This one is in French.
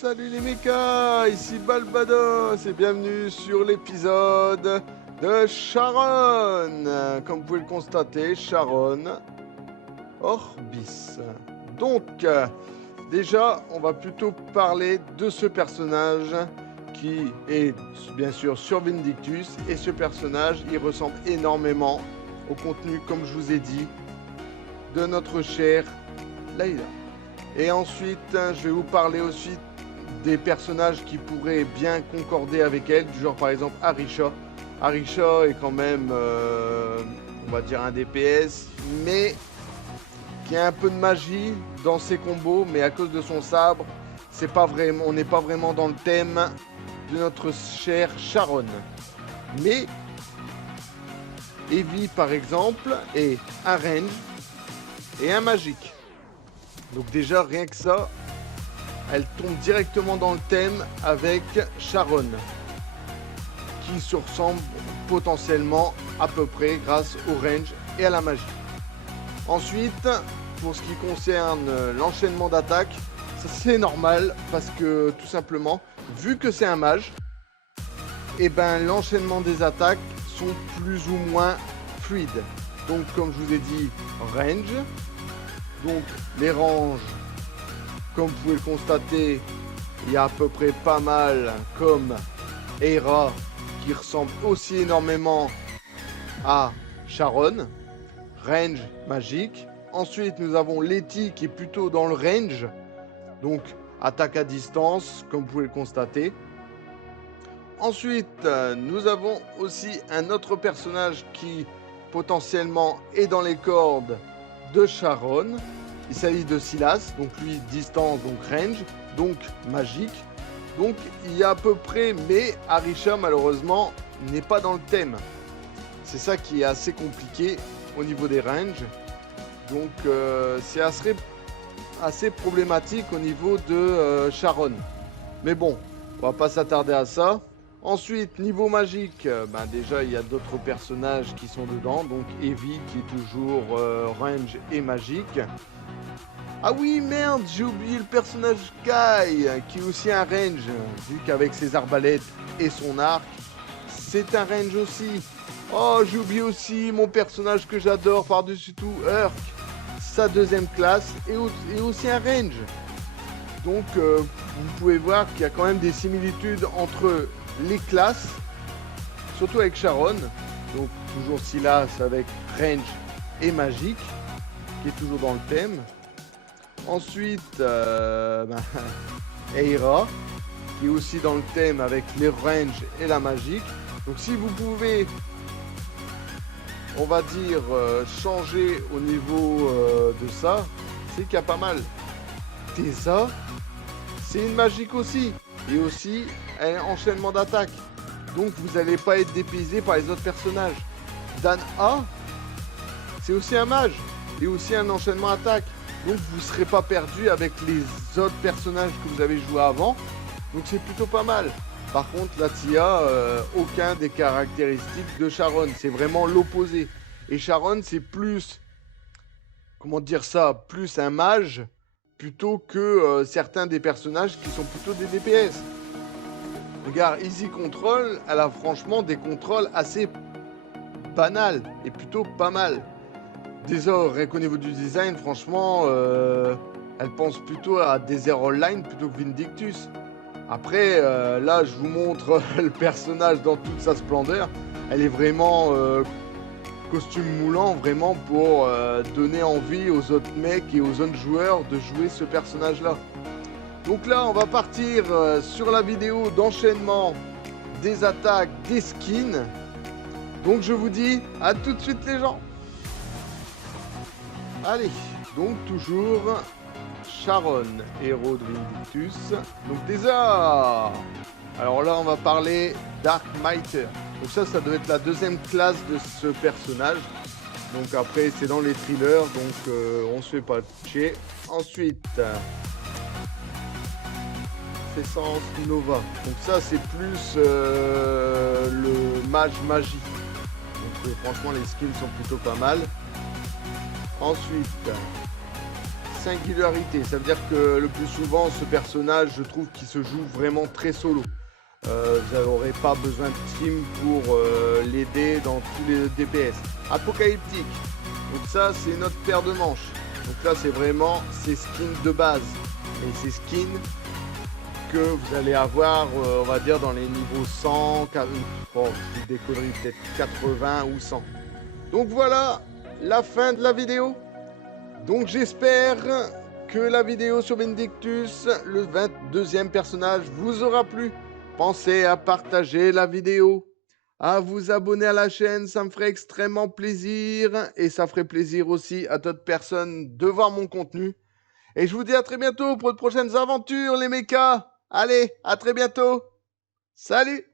Salut les mechas, ici Balbados et bienvenue sur l'épisode de Sharon. Comme vous pouvez le constater, Sharon Orbis. Donc, déjà, on va plutôt parler de ce personnage qui est bien sûr sur Vindictus. Et ce personnage, il ressemble énormément au contenu, comme je vous ai dit, de notre chère Layla. Et ensuite, je vais vous parler aussi des personnages qui pourraient bien concorder avec elle, du genre par exemple Arisha. Arisha est quand même, on va dire un DPS, mais qui a un peu de magie dans ses combos, mais à cause de son sabre, c'est pas vraiment, on n'est pas vraiment dans le thème de notre chère Sharon. Mais Evie par exemple est un range et un magique. Donc déjà rien que ça, elle tombe directement dans le thème avec Sharon, qui se ressemble potentiellement à peu près grâce au range et à la magie. Ensuite, pour ce qui concerne l'enchaînement d'attaque, ça c'est normal parce que tout simplement, vu que c'est un mage, et ben l'enchaînement des attaques sont plus ou moins fluides. Donc comme je vous ai dit, range, donc les ranges, comme vous pouvez le constater, il y a à peu près pas mal comme Eira qui ressemble aussi énormément à Sharon, range magique. Ensuite nous avons Letty qui est plutôt dans le range, donc attaque à distance comme vous pouvez le constater. Ensuite nous avons aussi un autre personnage qui potentiellement est dans les cordes de Sharon. Il s'agit de Silas, donc lui distance, donc range, donc magique. Donc il y a à peu près, mais Arisha malheureusement n'est pas dans le thème. C'est ça qui est assez compliqué au niveau des ranges. Donc c'est assez problématique au niveau de Sharon. Mais bon, on va pas s'attarder à ça. Ensuite, niveau magique, déjà il y a d'autres personnages qui sont dedans. Donc Evie qui est toujours range et magique. Ah oui, merde, j'ai oublié le personnage Kai, qui est aussi un range, vu qu'avec ses arbalètes et son arc, c'est un range aussi. Oh, j'ai oublié aussi mon personnage que j'adore par-dessus tout, Urk, sa deuxième classe, et aussi un range. Donc, vous pouvez voir qu'il y a quand même des similitudes entre les classes, surtout avec Sharon, donc toujours Silas avec range et magique, qui est toujours dans le thème. Ensuite, Eira, qui est aussi dans le thème avec les ranges et la magique. Donc si vous pouvez, on va dire, changer au niveau de ça, c'est qu'il y a pas mal. Tessa, c'est une magique aussi. Et aussi un enchaînement d'attaque. Donc vous n'allez pas être dépaysé par les autres personnages. Dan A, c'est aussi un mage. Et aussi un enchaînement attaque. Donc vous ne serez pas perdu avec les autres personnages que vous avez joué avant. Donc c'est plutôt pas mal. Par contre la Tia, aucun des caractéristiques de Sharon. C'est vraiment l'opposé. Et Sharon c'est plus, comment dire ça, plus un mage plutôt que certains des personnages qui sont plutôt des DPS. Regarde, Easy Control, elle a franchement des contrôles assez banals et plutôt pas mal. Déjà, rien qu'au niveau du design, franchement, elle pense plutôt à Desert Online plutôt que Vindictus. Après, là, je vous montre le personnage dans toute sa splendeur. Elle est vraiment costume moulant, vraiment pour donner envie aux autres mecs et aux autres joueurs de jouer ce personnage-là. Donc là, on va partir sur la vidéo d'enchaînement des attaques, des skins. Donc je vous dis à tout de suite les gens. Allez, donc toujours Sharon, héros de Vindictus. Donc déjà, alors là on va parler Dark Mighter. Donc ça doit être la deuxième classe de ce personnage. Donc après c'est dans les thrillers, donc on se fait pas chier. Ensuite, Essence Nova. Donc ça c'est plus le mage magie. Donc franchement les skills sont plutôt pas mal. Ensuite, singularité. Ça veut dire que le plus souvent, ce personnage, je trouve qu'il se joue vraiment très solo. Vous n'aurez pas besoin de team pour l'aider dans tous les DPS. Apocalyptique. Donc ça, c'est notre paire de manches. Donc là, c'est vraiment ses skins de base. Et ces skins que vous allez avoir, on va dire, dans les niveaux 100, bon, je dis des conneries, peut-être 80 ou 100. Donc voilà la fin de la vidéo. Donc j'espère que la vidéo sur Vindictus, le 22e personnage, vous aura plu. Pensez à partager la vidéo, à vous abonner à la chaîne, ça me ferait extrêmement plaisir. Et ça ferait plaisir aussi à d'autres personnes de voir mon contenu. Et je vous dis à très bientôt pour de prochaines aventures, les mechas. Allez, à très bientôt. Salut!